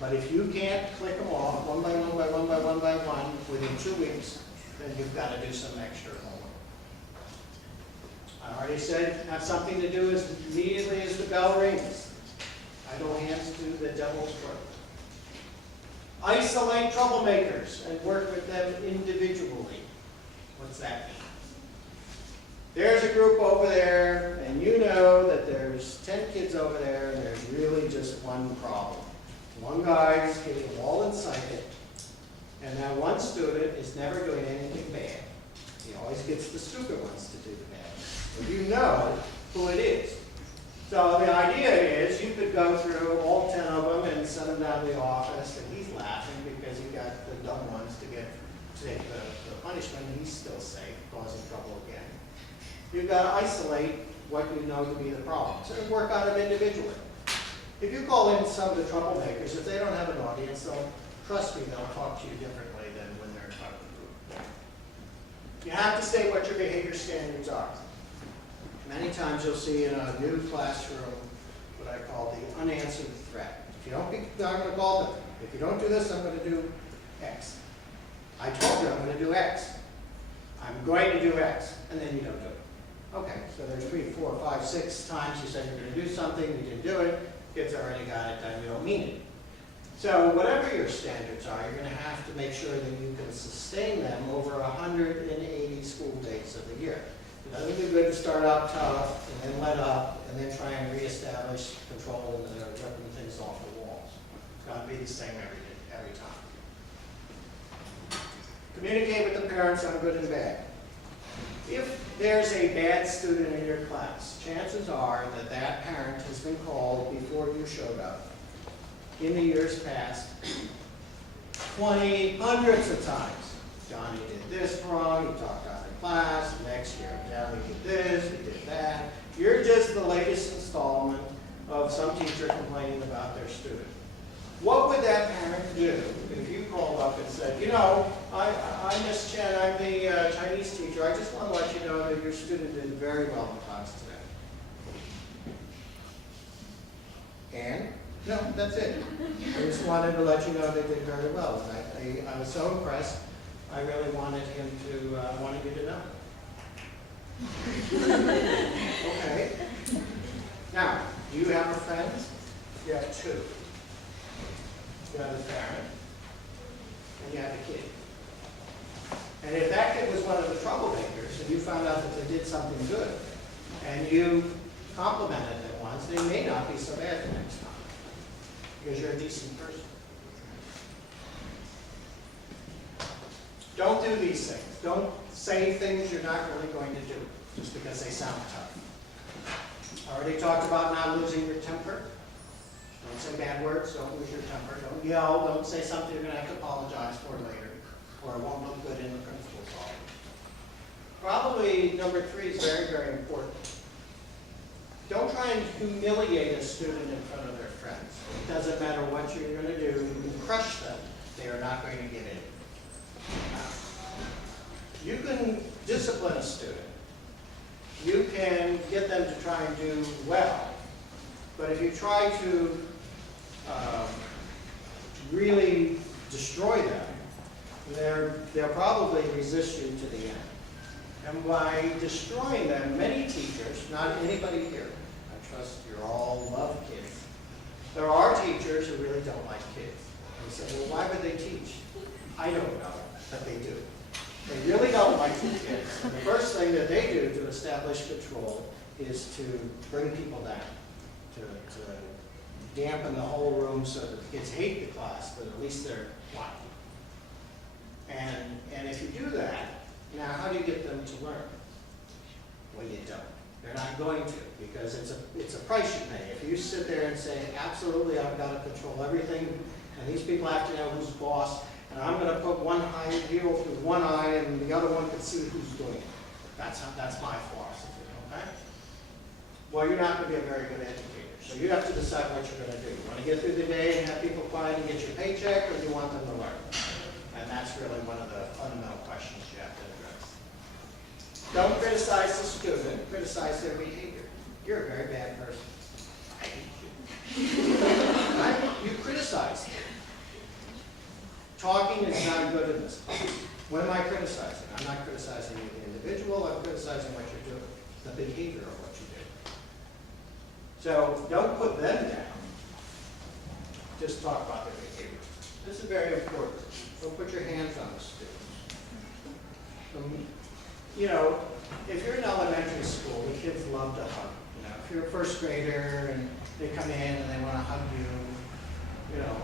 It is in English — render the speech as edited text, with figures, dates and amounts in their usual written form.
But if you can't click them off one by one by one by one by one within 2 weeks, then you've got to do some extra homework. I already said have something to do as immediately as the bell rings. Idle hands do the devil's work. Isolate troublemakers and work with them individually. What's that mean? There's a group over there, and you know that there's 10 kids over there, and there's really just one problem. One guy's getting them all incited, and that one student is never doing anything bad. He always gets the stupid ones to do the bad. But you know who it is. So the idea is you could go through all 10 of them and send them down to the office, and he's laughing because he got the dumb ones to take the punishment, and he's still safe, causing trouble again. You've got to isolate what you know to be the problems and work on them individually. If you call in some of the troublemakers, if they don't have an audience, trust me, they'll talk to you differently than when they're in front of the group. You have to state what your behavior standards are. Many times you'll see in a new classroom what I call the unanswered threat. If you don't, I'm going to call them. If you don't do this, I'm going to do X. I told you I'm going to do X. I'm going to do X, and then you don't do it. Okay, so there's 3, 4, 5, 6 times you said you're going to do something, you didn't do it, kids already got it done, you don't mean it. So whatever your standards are, you're going to have to make sure that you can sustain them over 180 school days of the year. It doesn't do good to start out tough and then let up and then try and reestablish control and ripping things off the walls. It's got to be the same every time. Communicate with the parents on good and bad. If there's a bad student in your class, chances are that that parent has been called before you showed up. In the years past, 20, hundreds of times. Johnny did this wrong, he talked out in class, next year, Johnny did this, he did that. You're just the latest installment of some teacher complaining about their student. What would that parent do if you called up and said, you know, I'm Miss Chen, I'm the Chinese teacher, I just want to let you know that your student did very well in class today. And? No, that's it. I just wanted to let you know they did very well. And I was so impressed, I really wanted him to, wanted you to know. Okay. Now, do you have a friend? You have 2. You have a parent, and you have a kid. And if that kid was one of the troublemakers, and you found out that they did something good, and you complimented them once, they may not be so bad the next time, because you're a decent person. Don't do these things. Don't say things you're not really going to do, just because they sound tough. I already talked about not losing your temper. Don't say bad words, don't lose your temper, don't yell, don't say something you're going to have to apologize for later, or it won't look good in the principal's office. Probably number 3 is very, very important. Don't try and humiliate a student in front of their friends. It doesn't matter what you're going to do, you can crush them, they are not going to get in. You can discipline a student. You can get them to try and do well. But if you try to really destroy them, they'll probably resist you to the end. And by destroying them, many teachers, not anybody here, I trust you all love kids, there are teachers who really don't like kids. And you say, well, why would they teach? I don't know, but they do. They really don't like the kids. And the first thing that they do to establish control is to bring people down. To dampen the whole room so that the kids hate the class, but at least they're quiet. And if you do that, now how do you get them to learn? Well, you don't. They're not going to, because it's a price you pay. If you sit there and say, absolutely, I've got to control everything, and these people have to know who's boss, and I'm going to put one high heel through one eye, and the other one can see who's doing it. That's my philosophy, okay? Well, you're not going to be a very good educator. So you have to decide what you're going to do. You want to get through the day and have people quiet and get your paycheck, or do you want them to learn? And that's really one of the fundamental questions you have to address. Don't criticize the student, criticize their behavior. You're a very bad person. I hate you. You criticize them. Talking is not good in this class. What am I criticizing? I'm not criticizing you, the individual, I'm criticizing what you're doing, the behavior of what you do. So don't put them down. Just talk about their behavior. This is very important. Don't put your hands on the students. You know, if you're in elementary school, the kids love to hug. You know, if you're a first grader and they come in and they want to hug you, you know,